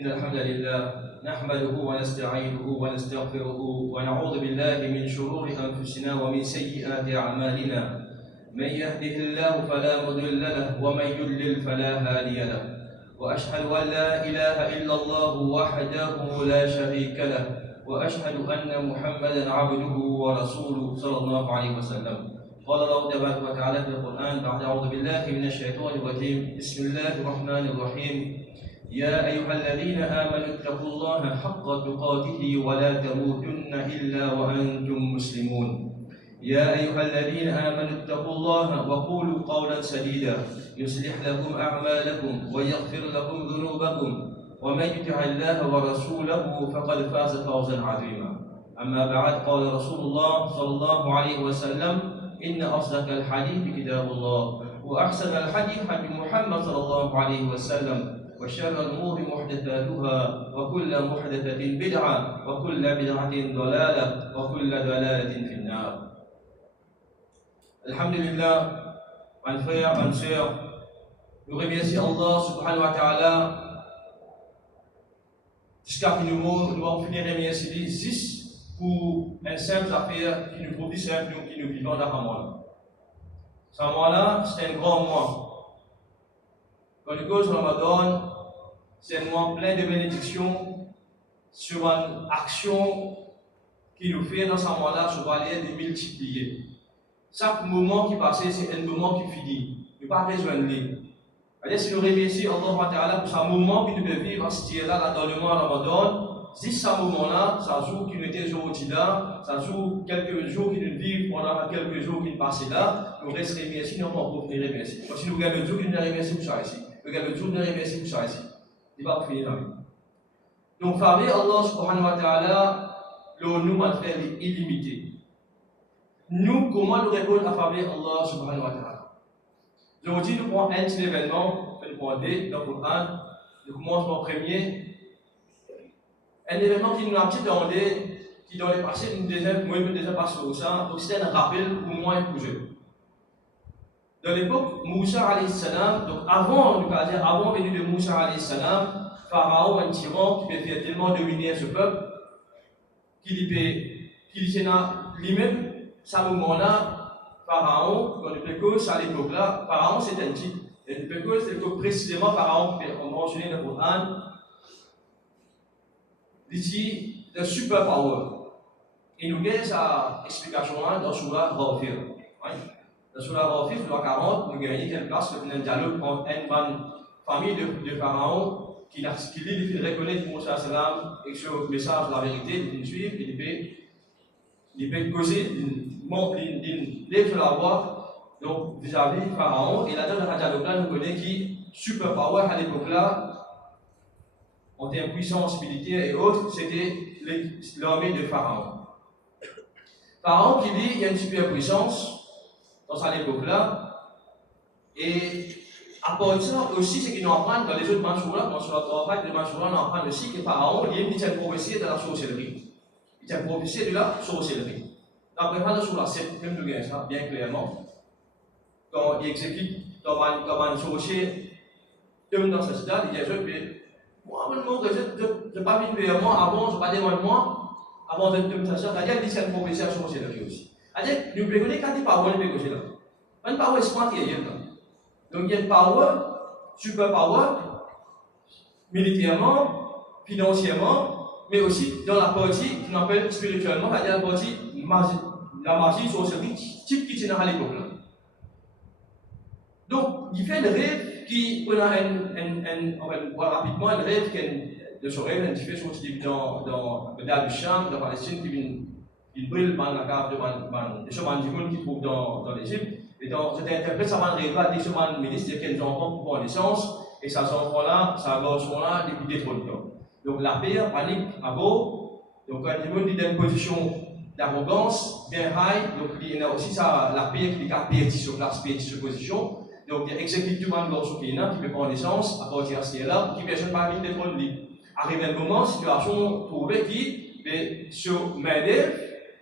إن الحمد لله نحمده ونستعينه ونستغفره ونعوذ بالله من شرور أنفسنا ومن سيئات أعمالنا. من يهده الله فلا مضل له ومن يضلل فلا هادي له. وأشهد أن لا إله إلا الله وحده لا شريك له وأشهد أن محمدا عبده ورسوله صلى الله عليه وسلم. قال الله تبارك وتعالى في القرآن بعد أعوذ بالله من الشيطان الرجيم بسم الله الرحمن الرحيم يا أيها الذين آمنوا اتقوا الله حق تقاته ولا تموتن إلا وأنتم مسلمون. يا أيها الذين آمنوا اتقوا الله وقولوا قولا سديدا يصلح لكم أعمالكم ويغفر لكم ذنوبكم ومن يطع الله ورسوله فقد فاز فوزا عظيما. أما بعد قال رسول الله صلى الله عليه وسلم إن أصدق الحديث كتاب الله وأحسن الحديث حديث محمد صلى الله عليه وسلم وشر الأمور محدثاتها وكل محدثة بدعة وكل بدعة ضلالة وكل ضلالة في النار. Alhamdulillah, mes frères, mes sœurs, nous remercions Allah subhanahu wa ta'ala jusqu'à ce que nous allons finir de remercier juste pour une simple affaire qui nous prouve simple qui nous vivons dans ce mois. Ce mois-là, c'est un grand mois. Quand nous cause Ramadan, c'est un mois plein de bénédictions sur une action qui nous fait dans ce mois-là, je vais aller de multiplier. Chaque moment qui passe, c'est un moment qui finit. Nous n'avons pas besoin de lui. Si nous remercions Allah Ta'ala pour ce moment que nous devons vivre là dans le mois Ramadan, si ce moment-là, ça joue qui nous était aujourd'hui là, ça joue quelques jours qui nous vivent pendant quelques jours qui nous passent là, nous restons remerciés, nous n'avons pas venir remercier. Parce que nous regardons le jour qui nous remercie pour ça ici. Nous regardons le jour qui nous remercie pour ça ici. Il va finir dans le vie. Donc, faveur Allah subhanahu wa ta'ala, nous va faire illimité. Nous, comment nous répondre à faveur Allah subhanahu wa ta'ala? Aujourd'hui, nous prenons un petit événement, nous prenons deux dans le Coran. Nous commençons par premier. Un événement qui nous a petit demandé, qui dans le passé, nous déjà passé au ça, donc c'était un rappel pour moi et pour eux. Dans l'époque, Moussa alayhi salam, donc avant venue de Moussa alayhi salam, Pharaon, un tyran qui peut faire tellement dominer ce peuple, qu'il lui-même, à ce moment-là, Pharaon, dans le Pécos, à l'époque-là, Pharaon c'est un type. Et le Pécos, c'est précisément Pharaon, on mentionné dans le Coran, il dit le super power. Et nous avons cette explication-là dans Surah Ghafir. Dans Surah Ghafir, Surah 40, nous avons une place, un dialogue entre une famille de Pharaon qui reconnaît Moussa salam et ce message de la vérité, il suit, il peut causer, il lève sur la voie donc vis-à-vis Pharaon. Et là-dedans, dans le dialogue-là, nous connaissons qui super power à l'époque-là, en termes de puissance militaire et autres, c'était l'armée de Pharaon. Pharaon qui dit il y a une super puissance dans cette époque-là, et à part de ça, aussi, c'est qu'ils nous apprennent dans les autres manchoura, dans le travail de manchoura, on apprend aussi que Pharaon, il est une prophétie de la sorcellerie. Il est une prophétie de la sorcellerie. D'après ça, sur la 7, même nous gagnons ça, bien clairement, quand il exécute comme un sorcier, dans sa cité, il dit je vais. Moi, je n'ai pas mis vers moi avant, je n'ai pas demandé moi, avant de me s'assurer, c'est-à-dire qu'il dit c'est une prophétie de la sorcellerie aussi. C'est-à-dire, nous pouvons quand il parle, nous pouvons là. Une power smart qui est là. Donc il y a une power, super power, militairement, financièrement, mais aussi dans la partie qu'on appelle spirituellement, c'est-à-dire la partie la magie sorcellerie type qui tient à l'époque là. Donc il fait le rêve qui, on va voir rapidement le rêve de ce rêve, il fait sortir dans le Dal du Cham, dans la Palestine, qui brûle dans la cave de ce mandimoun qui trouve dans l'Égypte. Et donc, c'était interprété ça va rêver à des semaines ministres, c'est qu'ils enfants pour prendre naissance, et ces enfants-là, ces garçons-là, depuis des trop de temps. Donc, la paix, panique, à beau. Donc, quand il dit dans une position d'arrogance, bien high, donc il y a aussi ça, la paix qui est perdu sur place, perdu sur position. Donc, il y a exactement le garçon qui est là, qui peut prendre naissance, à partir de ce qui est là, qui ne peut pas vite d'être libre. Arrive un moment, situation trouvée qui, sur main-d'œuvre,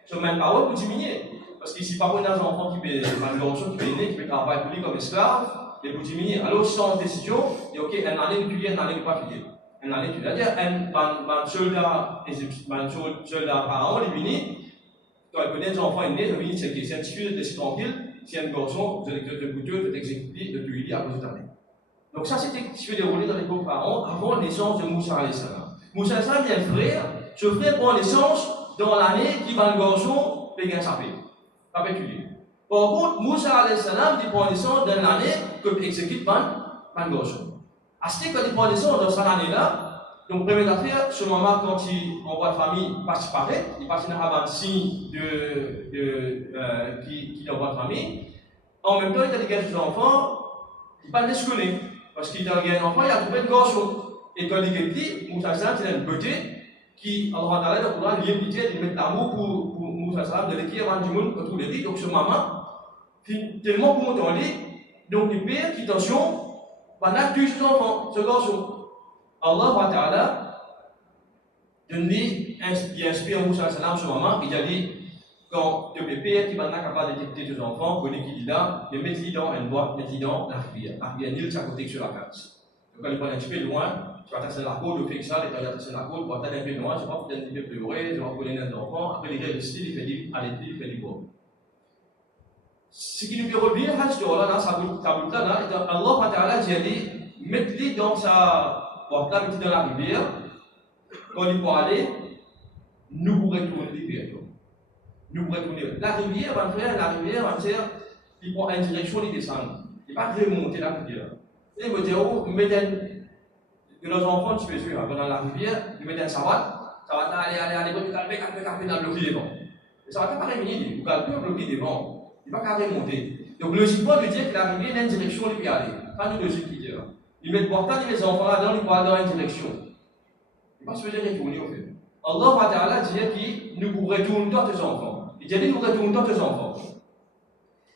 sur main-power pour diminuer. Parce qu'ici, par contre, un enfant qui peut, qui peut travailler pour lui comme esclave, et pour diminuer. Alors, sans décision, il dit ok, une année de pilier, une année de pas pilier. En année, c'est-à-dire, un soldat pharaon, il vient, quand il connaît des enfants nés, il vient checker. Si un petit fille de tranquille, si un garçon, vous allez te couteau, de t'exécuter, de tuer à cause de ta mère. Donc, ça, c'était ce qui se fait dérouler dans l'époque pharaon avant la naissance de Moussa alayhi salam. Moussa alayhi salam, il y a un frère, ce frère prend naissance dans l'année qui va le garçon payer sa paix. Pas tuer. Par contre, Moussa alayhi salam, il prend naissance dans l'année que exécute le garçon. À ce quand il prend naissance dans cette année-là, donc, première affaire, ce moment, quand il envoie de famille, il passe par il passe dans un signe qui envoie de famille. En même temps, il a des ses enfants, il ne pas les connaître. Parce qu'il a un enfant, il a trouvé un garçon. Et quand il est petit, Moussa Salam, c'est une beauté qui, Allah Ta'ala, il a une pitié, il met l'amour pour Moussa Salam, de l'équipe avant du monde, pour tous les dit. Donc, ce maman, tellement pour monter en lit, donc le père qui, attention, va tuer ses enfants, ce garçon. Allah Ta'ala, il inspire Moussa Salam ce moment, il a dit, quand le père qui va être capable de détecter ses enfants, connaît qu'il est là, de mettre dans une boîte, mettre dans la rivière. La rivière Nil, c'est à côté sur la case. Donc quand il prend un petit peu loin, tu vas tasser la côte, tu fais ça, tu vas tasser la côte, tu vas aller un peu loin, tu vas peut-être un petit peu pleurer, tu vas connaître les enfants, après il reste ici, il fait du allaiter, il fait du bois. Ce qui nous fait revenir à ce là, ça vous là, Allah Ta'ala dit, mettez dans sa boîte là, mettez dans la rivière, quand il peut aller, nous pourrons retourner vers toi. Nous pourrons retourner. La rivière, il prend une direction, il descend. Il ne va pas remonter la rivière. Il me dit, oh, que nos enfants, tu peux suivre dans la rivière, ils mettent un savate, ça va aller, calmer, bloquer devant. Et ça va pas réunir, vous calmez, bloquer devant. Il ne va pas remonter. Donc, logiquement, il veut dire que la rivière a une direction, il peut aller. Pas de logique qui dit là. Ils mettent pourtant les enfants là-dedans, ils vont aller dans une direction. Il ne va pas se faire retourner au fait. Allah Ta'ala dit que nous retournons tous tes enfants. Il dit nous retournons tous tes enfants.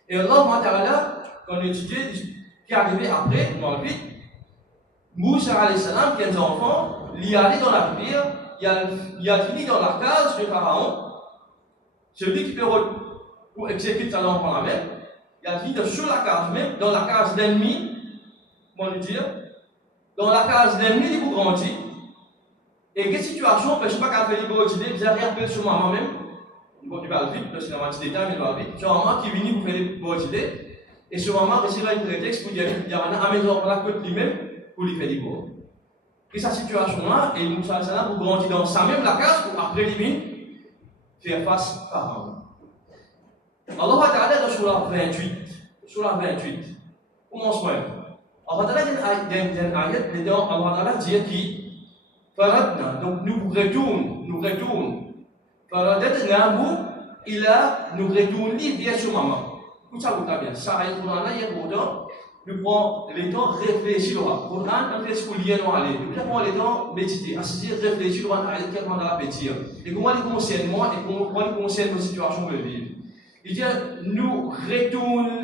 Et Allah Ta'ala, quand on étudie, qui est arrivé après, dans le vide, Moussa alayhi salam, qui a des enfants, il est allé dans la rivière, il a fini dans la case du pharaon. Celui qui peut pour exécuter sa langue par la mer, il a fini sur la case même, dans la case d'ennemi, comment dire, dans la case d'ennemi, il vous grandit. Et quelle situation, je ne sais pas quand il va utiliser, vous avez un peu sur maman même, il va vite, parce qu'il y a un petit détail, mais il va vite. Sur maman qui vient pour faire des utiliser, et sur maman, il va un prétexte pour dire qu'il y a un maison pour la côte lui-même, pour lui faire des beaux. Et cette situation-là, et Moussa Salam pour grandir dans sa même la case, pour après lui faire face à Pharaon. Allah Ta'ala dans Surah 28, commence moi. Allah Ta'ala dans un ayat, dedans, Allah Ta'ala dit qui Faradna, donc nous retournons. Faradadnahu ila, nous retournons vers ce maman. Tout ça vous bien. Ça a été dans l'ayat pourtant, nous prenons le temps de réfléchir. Pour un fait ce qu'on y est dans l'allée. Nous prenons le temps de méditer, assis, réfléchir dans l'ayat, quel moment la pétir. Et comment il concerne moi et comment il concerne nos situations que je vis. Il dit, nous retournons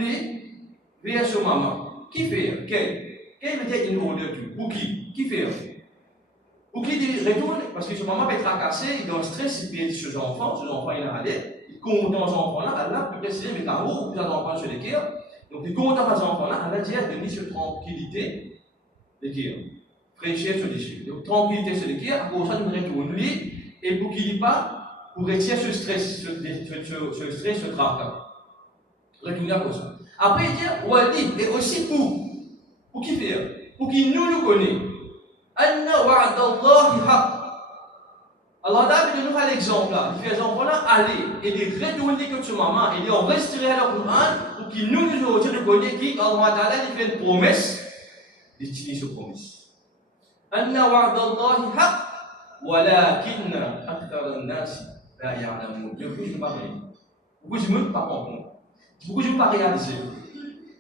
vers ce maman. Qui fait? Quel veut dire une order to? Pour qui? Qui fait? Pour qui il retourne, parce que ce maman peut être tracassé, il est dans le stress, il perd ses enfants, il est allé, il compte dans ses enfants-là, Allah peut préciser, mais là où vous avez enfants sur les cœurs, donc il compte dans ses enfants-là, Allah dit, donner cette tranquillité, les cœurs, fraîcheur sur les cœurs. Donc tranquillité sur les cœurs, pour ça nous retournons lui, et pour qu'il n'y ait pas, pour retirer ce stress, ce tracas. Retourner à cause. Après il dit, Wadi, et aussi pour qui faire? Pour qu'il nous connaisse. Anna wa'adallahi haq. Allah Ta'ala nous fait l'exemple là. Il fait l'exemple là, allez, et les retourner que ce maman, et les retirer à le Coran, pour qu'il nous reconnaisse qui Allah Ta'ala lui fait une promesse, il tient cette promesse. Anna wa'adallahi haq, walakinna akthara an-nas la ya'lamun. Pourquoi je ne pas réaliser? Pourquoi je ne pas comprendre? Pourquoi je ne pas réaliser?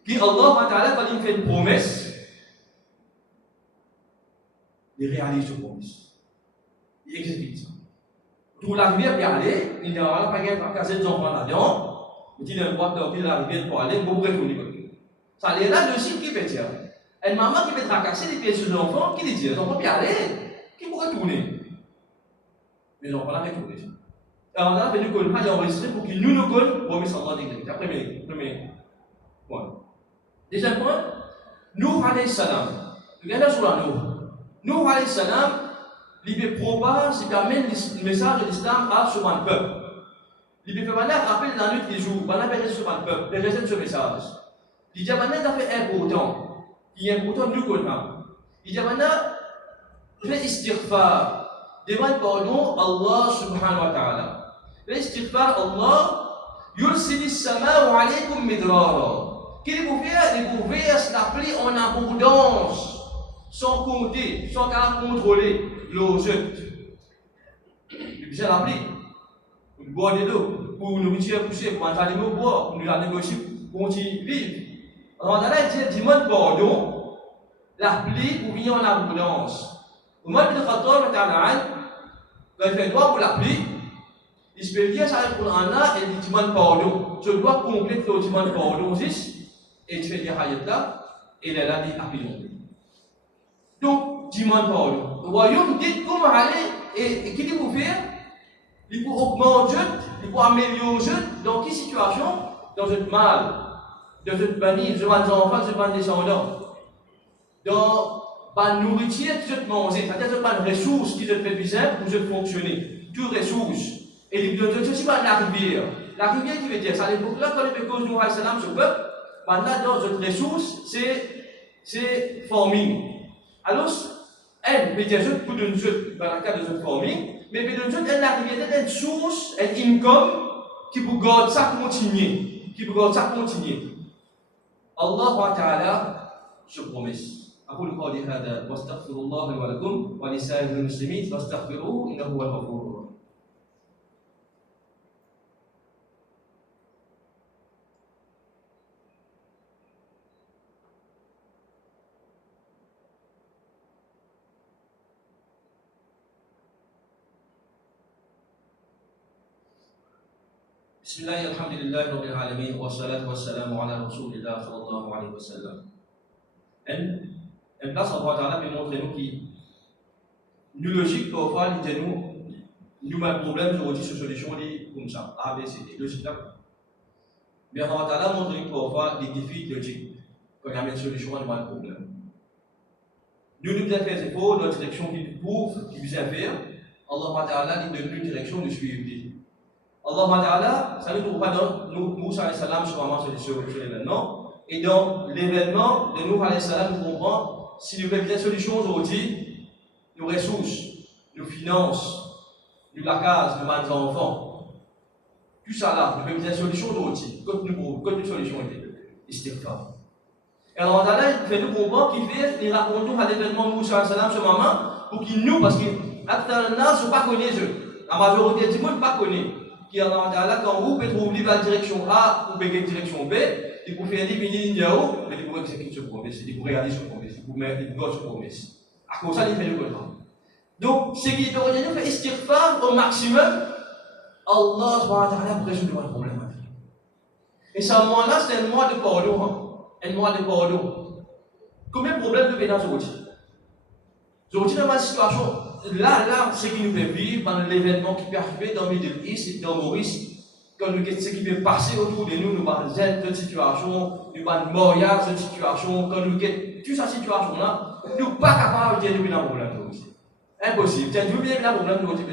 Qui Allah Ta'ala, quand il fait une promesse, il réalise ce promesse. Il exécute ça. Tout la rivière peut aller, il n'y a pas de casser des enfants là-dedans, il dit d'un boîte de la rivière pour aller, vous retourner. Ça est là de signe qui peut dire. Une maman qui peut tracasser les pieds sur les enfants, qui dit, les enfants peuvent aller, qui peut retourner. Les enfants là retournent. Alors là, il faut nous enregistrer pour qu'ils nous connaissent, promesse en droit d'exécuter. Premier point. Deuxième point, Nuh alayhi salam. Regardez sur la Nuh. Nous, alayhi salam, il propage, il amène le message de l'islam à ce peuple. Il fait rappeler dans la nuit des jours, il fait sur le peuple, il réside ce message. Il dit, maintenant, il a fait important. Il est important, nous connaissons. Il dit, maintenant, fais istighfar. Demande pardon Allah subhanahu wa ta'ala. Fais istighfar Allah. Yursilis sama'u alaykum midrara. Qu'il vous fait s'appeler en abondance, sans compter, sans contrôler l'eau jette. Il vient l'appeler. Pour boire de l'eau, pour nourriture poussée, pour manger de l'eau boire, pour nous la négocier, pour continuer vivre. Alors, là, il dit, demande pardon, l'appeler pour venir en abondance. Omar bin Khattab, quand il fait droit pour l'appeler, il se fait dire ça le Coran là et il demande pardon. Je dois compléter le demande pardon aussi, et tu fais dire ayat là, et il est là, dit appelons. Donc, demande pardon. Le royaume dit comment aller, et qu'est-ce qu'il faut faire? Il faut augmenter, il faut améliorer dans quelle situation? Dans un mal, dans une famille, dans un enfant, dans un descendant. Dans la nourriture qui se manger, c'est-à-dire dans les ressources qui se fait bizarre pour se fonctionner. Toutes les ressources. Et il dit aussi pas la rivière. La rivière qui veut dire, ça à l'époque-là, quand les causes nous salam ce peuple, maintenant dans cette ressource, c'est farming. Alors, elle veut dire pour d'une chose, dans le cas de cette farming, mais pour d'une chose, elle la rivière est une source, une income qui vous garde ça continuer. Qui vous garde ça continuer. Allah Ta'ala se promet. أقول قولي هذا واستغفر الله لي ولكم ولسائر المسلمين فاستغفروه إنه هو الغفور الرحيم. بسم الله الحمد لله رب العالمين والصلاة والسلام على رسول الله صلى الله عليه وسلم. En place, Allah peut montrer nous qui nous logique parfois nous avons un problème aujourd'hui sur solution comme ça, A, B, C, D, logique là. Mais Allah montre nous parfois des défis logiques quand il y a une solution à un problème. Nous devons faire des efforts dans la direction qui nous prouve, qui nous faire. Allah nous donne une direction de suivre. Allah ça nous trouve pas dans Moussa alayhi salam sur l'événement. Et dans l'événement de Nuh alayhi salam, nous comprenons si nous voulons des solutions aujourd'hui, nos ressources, nos finances, nos case, nos enfants, tout ça là, nous voulons des solutions aujourd'hui. Quand nous solutions istighfar. Et alors Allah fait nous comprendre qu'il fait, il raconte nous à l'événement de Moussa alayhi salam ce moment pour qu'il nous, parce que les gens ne pas connaissent eux. La majorité du monde ne pas connaît. Qui Allah quand vous pouvez trouver la direction A ou la direction B, il faut faire éliminer l'Indiao, mais il faut exécuter ce promesse, il faut réaliser ce promesse, il faut mettre ce promesse. À cause de ça, il fait le contraire. Donc, ce qui est ordonné, fait istighfar au maximum, Allah subhanahu wa résoudre le problème. Et ce mois-là, c'est un mois de pardon. Un mois de pardon. Combien de problèmes nous avons aujourd'hui? Aujourd'hui, dans ma situation, là, ce qui nous fait vivre dans l'événement qui peut arriver dans le Middle East et dans Maurice, quand nous ce qui peut passer autour de nous, nous avons cette situation, nous avons mourir cette situation, quand nous avons toute cette situation-là, nous ne sommes pas capables de résoudre un problème aussi. Impossible. Si nous résoudre un problème, nous disons,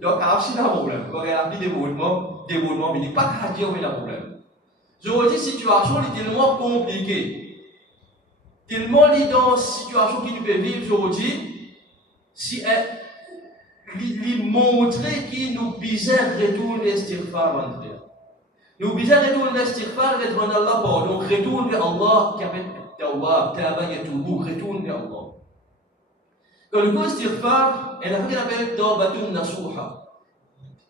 donc, il y a un problème. Quand il y a des déroulements, mais il n'est pas capable de résoudre un problème. Aujourd'hui, cette situation est tellement compliquée, tellement dans une situation qui nous peut vivre aujourd'hui, si elle montrer qu'il nous bisait retourner l'istighfar en frère. Nous bisait retourner l'istighfar et demander Allah pardon, retourne vers Allah qui appelle Tawwab, Taba Yatoubu, retourne vers Allah. Quand le mot istighfar, elle a fait l'appel Tawbatun Nasuha.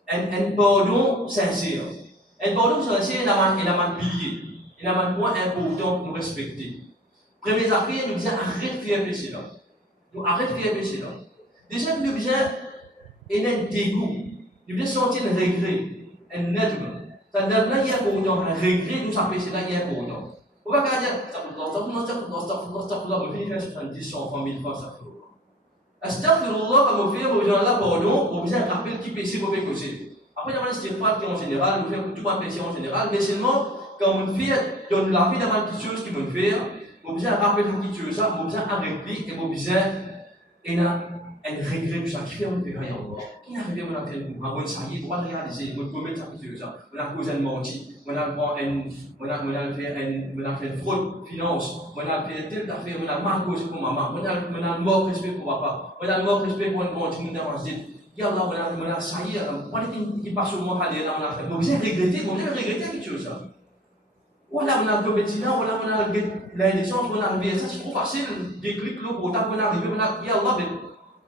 Un pardon sincère. Un pardon sincère, il a un pilier. Il a un point important pour nous respecter. Première affaire, nous disons arrête de faire péché là. Nous arrête de faire péché là. Déjà, nous disons un dégoût. Nous devons sentir un regret, un nadm. Ça ne il y a pour un regret, nous ça péché là, il y a pour autant. On va pas dire, astaghfirullah, on finit 70, 100 fois, 1000 fois, astaghfirullah. Astaghfirullah, comme on fait, aux gens là, pardon, on besoin de rappeler qui péché, mauvais côté. Après, il y a un istighfar qui en général, nous fait tout un péché en général, mais seulement, quand on fait, dans la vie, il y a une petite chose qui vont faire, on besoin de rappeler une petite chose, on besoin d'arrêter et on besoin Et là, un regret pour ça, qui fait un peu rien encore. Qui n'a rien à faire, on a ça y est, on va réaliser, on peut mettre ça sur ça. On a causé un menti, on a fait fraude, finance, on a fait telle affaire, on a mal causé pour maman, on a mort respect pour papa, on a mort respect pour un grand monde dans ce dit. Yallah, on a ça y est, on a qui passe au monde à l'air, on a fait. Donc, j'ai regretté, on a regretté quelque chose. Voilà, on a le compétition, voilà, on a la naissance, on a le ça, c'est trop facile, des clics, là, pour taper, on a arrivé, on a, Yallah,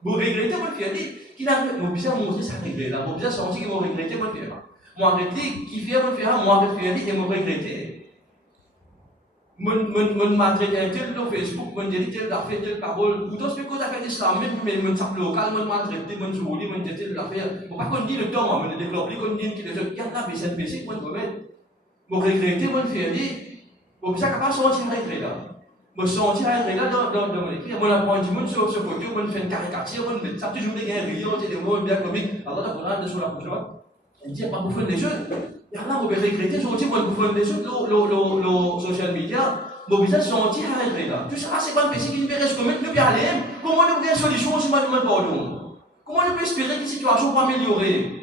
vous regrettez, moi, le fier, qui n'a pas, mon bien montrer ça regret, là, mon bien sentir qu'ils vont regretter, moi, le fier. Moi, regretter, qui fait, moi, le fier, moi, le fier, et me regretter. Mon maltraité un tel sur Facebook, mon dit tel affaire, telle parole, pour tout ce que vous avez fait l'islam, même, mais mon sac local, mon maltraité, mon jouli, mon dit telle affaire, pour pas qu'on dise le temps, on me déclare, qu'on dise qu'il est autres, regarde là, mais c'est un PC, moi, je vais me regretter, moi, le fier, pour ça, capable de sentir regret, là. Me sentir regret, là, dans mon écrit, moi, apprendre du monde sur ce côté, moi, faire une caricature, moi, ça, toujours des gars riants, des mots bien comiques, alors là, on a sur la prochaine. Elle dit, pas bouffonner les jeunes. Et là, on peut regretter, je dis, moi, bouffonner les jeunes, le social media, mon visage sentir regret, là. Tout ça, c'est pas un péché qui nous fait rester comme nous, bien aller, comment nous faire une solution si moi, nous demande pardon? Comment nous espérer que la situation va améliorer?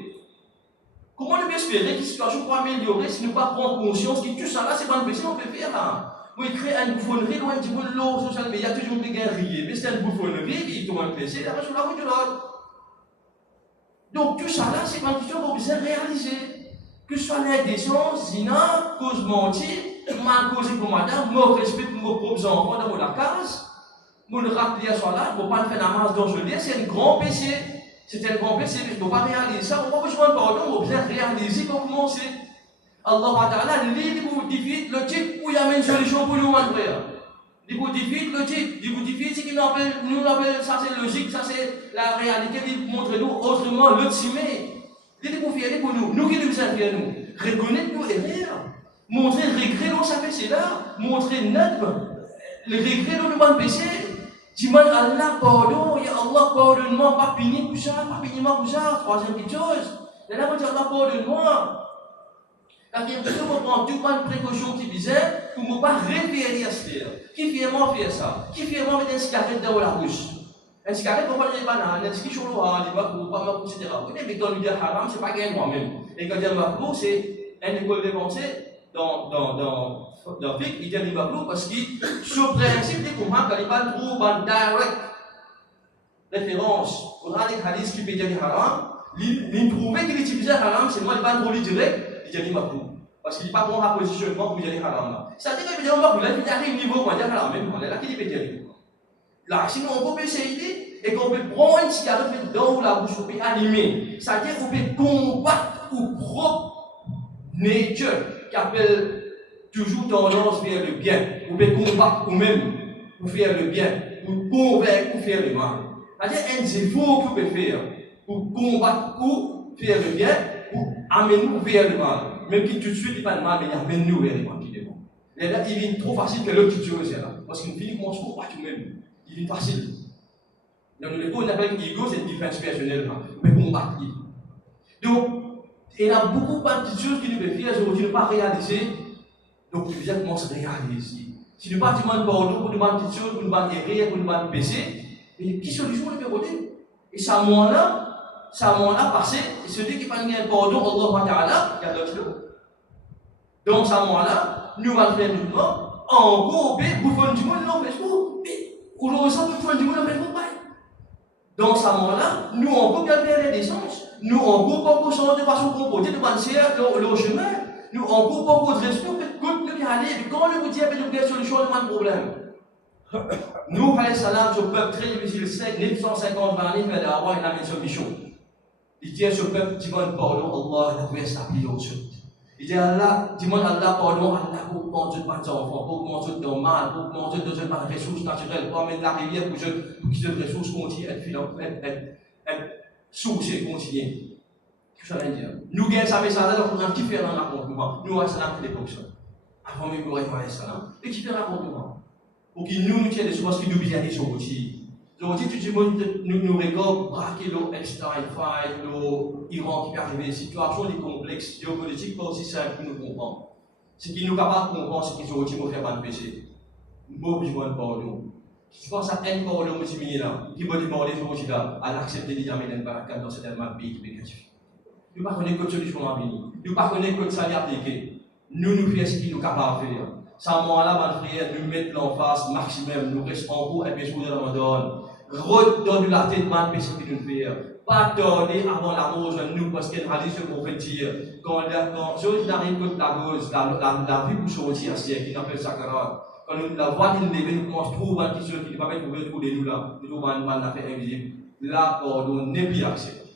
Comment nous espérer que la situation va améliorer si nous ne pas prendre conscience que tout ça là, c'est pas un péché qu'on peut faire là? Vous créez une bouffonnerie, loin du monde, l'eau social media, toujours des gars rier, mais c'est une bouffonnerie, ils t'ont un péché, là, sur la route de l'autre. Donc tout ça là, c'est pas une question qu'on peut réaliser. Que ce soit l'indécence, zina, cause mentir, mal causé pour madame, mon respect pour mes propres enfants dans la case, mon rappeler à soi là, pour pas faire la masse dangereuse, c'est un grand péché. C'est un grand péché, mais il ne faut pas réaliser ça, on va besoin de pardon, on va bien réaliser pour commencer. Allah Ta'ala, il vous diffuse le titre où il y a une solution pour nous, frère. Il vous diffuse le titre, il vous diffuse ce qu'il nous appelle, ça c'est logique, ça c'est la réalité, il montre nous autrement, le timé. Il vous fier pour nous, nous qui nous sommes fiers, nous. Reconnaître nous erreurs, montrer le regret dans sa péché là, montrer notre, le regret dans le bon péché. Dis-moi, Allah pardon, ya Allah pardonne-moi, pas punir pour ça, pas punir pour ça, troisième petite chose. Et là, on dit Allah pardonne-moi. La vérité, on prend toute bonne précaution qui visait pour ne pas référer à cela. Qui fièrement fait ça? Qui fièrement met une cigarette dans la bouche? Une cigarette, on va les bananes, un ski sur le haut, les bacs, pas etc. Mais quand on dit haram, c'est pas gain moi-même. Et quand on dit makbou, c'est une école de pensée dans FIC, il dit makbou parce que sur le principe, il comprend qu'il n'y a pas trop de direct référence au hadith qui peut dire haram. Il trouvait qu'il utilisait haram, c'est moi, il n'y a pas trop direct. Il dit makbou. Parce qu'il n'est pas bon à positionnement pour dire haram. C'est-à-dire que le makbou, il arrive au niveau où on dit haram, même, on est là qui peut dire. Là, sinon, on peut essayer et qu'on peut prendre une cigarette dans la bouche, on peut animer. C'est-à-dire qu'on peut combattre ou propre nature qui appelle toujours tendance vers le bien. On peut combattre ou même pour faire le bien, pour convaincre ou faire le mal. C'est-à-dire un défaut qu'on peut faire pour combattre ou faire le bien, pour amener nous vers le mal. Même qui tout de suite n'est pas le mal, mais il amène nous vers le mal. Et là, il est trop facile que l'autre qui chose là. Parce qu'une fille commence à combattre nous-mêmes. Il est facile. Dans le cas, on appelle l'ego, c'est une défense personnelle. Mais combattre. Donc, il y a beaucoup de petites choses qui nous peuvent faire aujourd'hui ne pas réaliser. Donc, il faut commencer à réaliser. Si nous ne pas demander pardon pour demander petites choses, pour demander erreur, pour demander péché, mais qui solution on peut donner? Et ça, moi-là, passé, et celui qui parle de pardon, Allah Ta'ala, il y a d'autres choses. Donc, ça, moi-là, nous allons faire du temps, en gros, bouffon du monde, non, Facebook. Aujourd'hui, ça peut faire du monde, mais pas. Donc, ça, moi-là, nous, on peut bien faire les essences. Nous, on peut pas changer de façon comportée, de penser le chemin. Nous, on peut pas de respect, on peut continuer à aller. Et quand le petit a une solution, il n'y a pas de problème. Nous, alayhi salam, ce peuple très difficile, 950 années, il a avoir une solution. Il dit à ce peuple, dis-moi pardon, Allah, il a trouvé sa vie ensuite. Il dit à Allah, dis-moi Allah, pardon, Allah, pour manger de pas d'enfants, pour manger de mal, pour manger de ressources naturelles, pour amener la rivière pour que ces ressources continuent à être sources et continuer. Qu'est-ce que ça veut dire? Nous gagnons ça, mais ça a un qui fait un rapportement. Nous, on a ça dans l'époque. Avant même qu'on ait ça, et qui fait un rapportement. Pour qu'il nous tienne des choses qui nous viennent sur le outil. Donc, si tu nous regardes, braquer l'Einstein, l'Iran qui peut arriver, des situations complexes, géopolitiques, pas aussi simple pour nous comprendre. Ce qui nous est capable de comprendre, c'est qu'ils ont aussi faire mal péché. Nous besoin de pardon. Je pense à un problème aussi là, qui va demander ce que à l'accepter de jamais d'un barakat dans cette pays qui est négatif. Nous ne connaissons pas que solution à venir. Nous ne connaissons pas que ça y appliquer. Nous faisons ce que nous sommes capables de faire. Ça, moi-là, mon frère, nous mettons l'emphase maximum, nous restons en cours et bien sûr, nous Ramadan. Redonne la tête, man, ce que nous faisons. Pas tarder avant la rose, nous, parce qu'elle réalise ce qu'on fait dire. Quand chose n'arrive que la rose, la vie pour sortir, c'est qui appelle ça carotte. Quand nous la voix d'une levée, nous commençons à trouver quelque chose qui ne va pas trouver de nous là, nous trouvons un affaire invisible. Là, pardon, n'est plus accepté.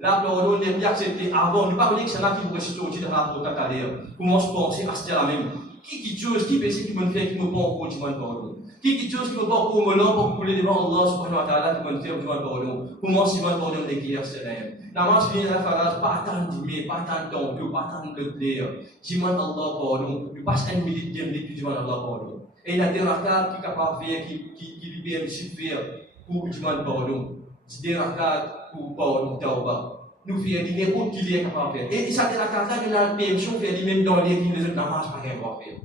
Là, pardon, n'est plus accepté. Avant, nous ne parlons pas que c'est là qui vous reste sortir dans la porte à l'air. Commence à penser à ce la même. Qui chose, qui pense qui me fait, qui me prend pour dire pardon. Qui chose qui me prend pour me l'en pour couler devant Allah subhanahu wa ta'ala qui me fait dire pardon. Comment si me pardon d'écrire c'est là. La manche finit la phrase, pas attendre d'aimer, pas attendre d'en pas attendre de plaire. Dis-moi Allah pardon, tu passes 1 minute, 2 minutes, tu dis Allah pardon. Et il y a des rakats qui sont capables de faire, qui lui permettent de faire pour demander pardon. Des rakats pour pardon, tauba. Nous faisons des n'importe qui est capable de faire. Et ça, des rakats, il y a des choses qui sont même dans les qui les autres n'avancent pas rien à faire.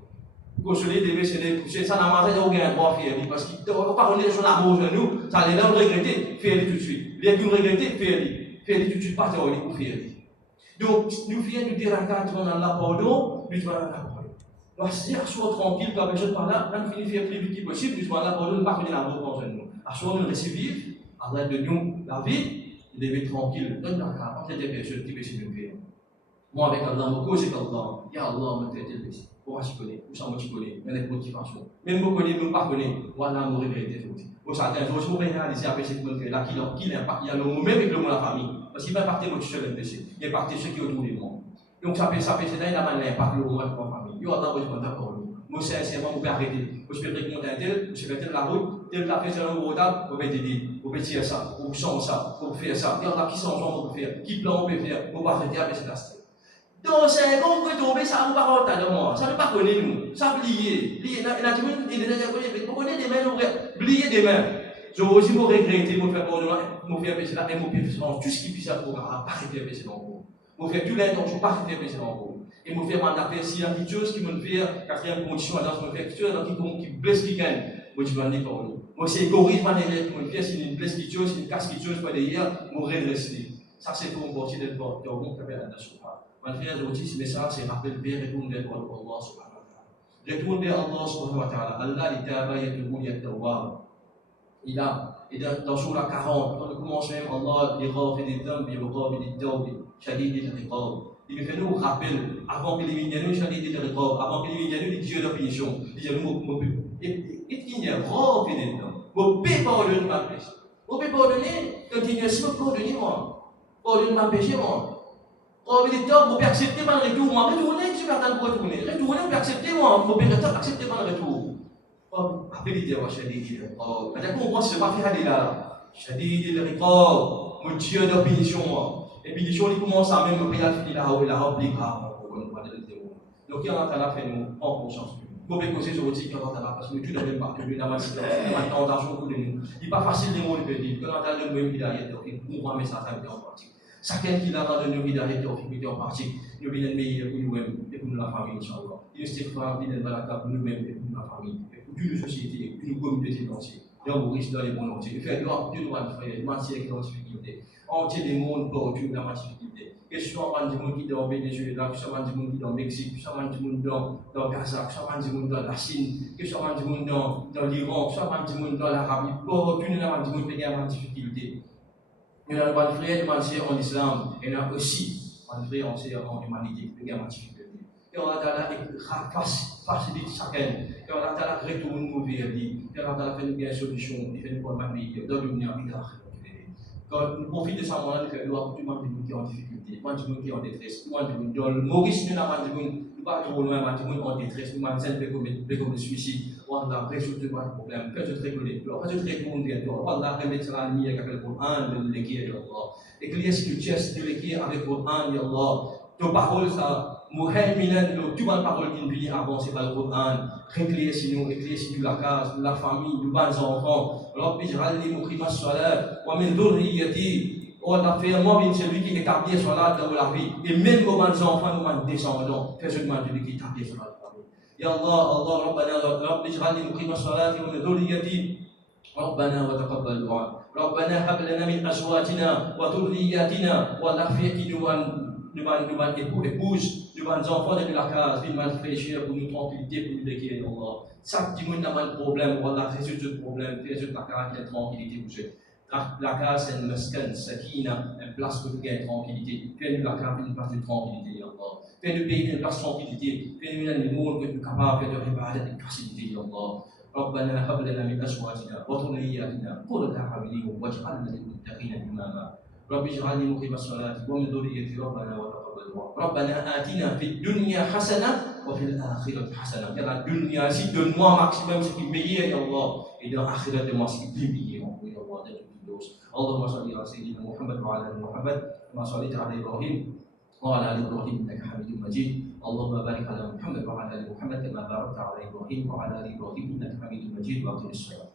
Pour se les lever, c'est ça, n'avance pas rien à faire. Parce qu'il ne faut pas qu'on ait son amour de nous, ça les laisse regretter, faire tout de suite. Les qui nous regrettent, faire tout de suite, pas pour faire. Donc, nous faisons des rakats, nous avons la pardon, nous avons la pardon. Donc, si on soit tranquille, quand on par là, on finit de faire plus vite possible, nous allons pardon, ne pas connaître l'amour dans nous. À ce moment, nous recevons, Allah de nous la vie, il devait être tranquille. Donne la carte, on fait des personnes qui peuvent se faire. Moi, avec Allah, je cause avec Allah, ya Allah, me fait des personnes. Pourquoi tu connais? Où ça tu connais? Il y a des motivations. Même si je connais, même pas connais, voilà, je regrette tout. Pour certains jours, je vais réaliser après ce que je fais là, qu'il impacte, il y a le mot même avec le mot la famille. Parce qu'il va impacter votre seul MPC, il va impacter ceux qui sont autour de moi. Donc, ça fait c'est là, il a mal l'impact le mot de ma famille. Il y a Allah, je vais t'apprendre. Moi, sincèrement, je peux arrêter. Je peux recommander un tel, je peux faire la route, tel la fait sur le routard, vous pouvez t'aider, vous pouvez tirer ça, vous changer ça, vous faire ça. Il y en a qui sont gens pour faire, qui plan on peut faire, vous pouvez arrêter avec cette astuce. Donc, c'est comme vous tomber, ça ne va pas rentrer de moi, ça ne va pas connaître nous, ça plier. Il y a des vous connaissez des mains, plier des mains. Je vais aussi vous regretter, vous faire pour nous, vous faire baisser la main, vous faire tout ce qui puisse pour arrêter de baisser dans vous. Vous faire tout l'intention, pas arrêter de baisser dans vous. Et vous faire mandater s'il y a quelque chose qui me fait, quatrième condition, alors je me fais quelque chose qui blesse qui gagne. Moi, je vais en dire pour nous. Moi, c'est égoïste, qui me fait, s'il y a une blesse quelque chose, s'il y a une casse quelque chose, pas derrière, vous redresser. Ça, c'est pour vous partir de votre bon qui appelle la Soupha. Mon frère, aujourd'hui, ce message, c'est rappel vers retourne vers Allah subhanahu wa ta'ala. Retourne vers Allah subhanahu wa ta'ala. Allah, il t'a baillé de vous, il t'a il a, et dans Surah 40, dans le commencement, Allah, il rend des dambes, il rend des tawbes, shadid et riqab. Il fait nous rappel, avant que les mignons, shadid et riqab, avant que les mignons, les dieux de la punition, il dit, et qu'il y a rend des dambes. Vous ne pouvez pas pardonner ma péché. Vous pouvez pardonner, continuation, pardonnez-moi. Pardonnez ma péché, moi. Quand vous dites, vous pouvez accepter mon retour, moi, retournez, je vais attendre pour retourner. Retournez, vous pouvez accepter, moi, vous pouvez accepter mon retour. Après, il dit, shadid et riqab. C'est-à-dire qu'on pense que ce n'est pas faire aller là. Shadid et riqab, mon Dieu de punition, moi. Et puis, les gens commencent à même payer la fille là-haut, il a rempli grave. Donc, il y a un talent fait nous en conscience. Vous pouvez causer sur votre site, parce que tout ne même pas, que nous avons un tentation pour nous. Il n'est pas facile de nous le dire. Quand on a donné une hidayah, nous avons un message en pratique. Chacun qui a donné une hidayah en pratique, nous venons meilleur pour nous-mêmes et pour la famille, Inch'Allah. Il nous stéphane, il nous baraka pour nous-mêmes et pour la famille, et pour toute la société, pour nos communautés entières. Et on vous riche dans les mondes entiers. Et faire nous apporter nos frères, mentir avec nos difficultés. Entier des mondes partout dans la difficulté. Que ce soit un monde qui est dans le Venezuela, que ce soit un monde qui est dans le Mexique, que ce soit un monde dans Gaza, que ce soit un monde dans la Chine, que ce soit un monde dans l'Iran, que ce soit un monde dans l'Arabie, partout dans le monde qui est dans la difficulté. Il y a un frère qui en islam, et il y a aussi un frère en humanité qui est dans la difficulté. Et on a facilite chacun, et on a retourne nos vies, et on a fait une solution, et fait une bonne famille, dans l'univers. Quand nous profitons de ça, on a fait tout le monde qui est en difficulté, tout le monde qui est en détresse, tout le monde dans le Maurice, nous avons pas trop loin, tout le monde en détresse, nous avons fait comme suicide, on a résolu le problème, que je te réponds, on je te réponds, on a remettre la lumière avec le Coran de l'équilibre de Allah. Éclaire si tu chestes de l'équilibre avec le Coran de Allah, tes paroles, ça. Muhaiminan, tout le parole qui nous vient avancer par le Coran, éclaire si nous la case, la famille, nous bons enfants. Rabbi ij'alni muqima as-salat wa min dhurriyyati. On a fait moi bien celui qui établit la salat dans la vie. Et même nos bons enfants, nos descendants, fais seulement celui qui établit la salat dans la vie. Ya Allah, Allah, Rabbana, Rabbi ij'alni muqima as-salat wa min dhurriyyati. ربنا وتقبل دعاء ربنا هب لنا من أزواجنا وذرياتنا والعافية devant épouse, devant les enfants de la case, devant les frères pour nous tranquillité, pour nous déguiser, Allah. Chaque dimanche, nous avons un problème, Allah, résout ce problème, résout la case, il y a tranquillité pour eux. La case, c'est une maskan, sakina, une place pour gagner tranquillité. Fais-nous la case, une place de tranquillité, Allah. Fais-nous payer une place de tranquillité. Fais-nous un monde que nous sommes capables de réparer de facilité, Allah. ربنا هب لنا من ازواجنا وذرياتنا قرة اعين واجعلنا للمتقين اماما رب اجعلني مقيم الصلاة ومن ذريتي ربنا وتقبل دعاء ربنا آتنا في الدنيا حسنة وفي الآخرة حسنة. Dans la dunya, si donne-moi maximum ce qui est meilleur, ya Allah, et dans l'akhirat, donne-moi ce qui est meilleur, ya Allah, de toutes choses. اللهم صل على سيدنا محمد وعلى ال محمد كما صليت على ابراهيم وعلى ال ابراهيم انك حميد مجيد. اللهم بارك على محمد وعلى ال محمد كما باركت على ابراهيم وعلى ال ابراهيم انك حميد مجيد. واقم الصلاه.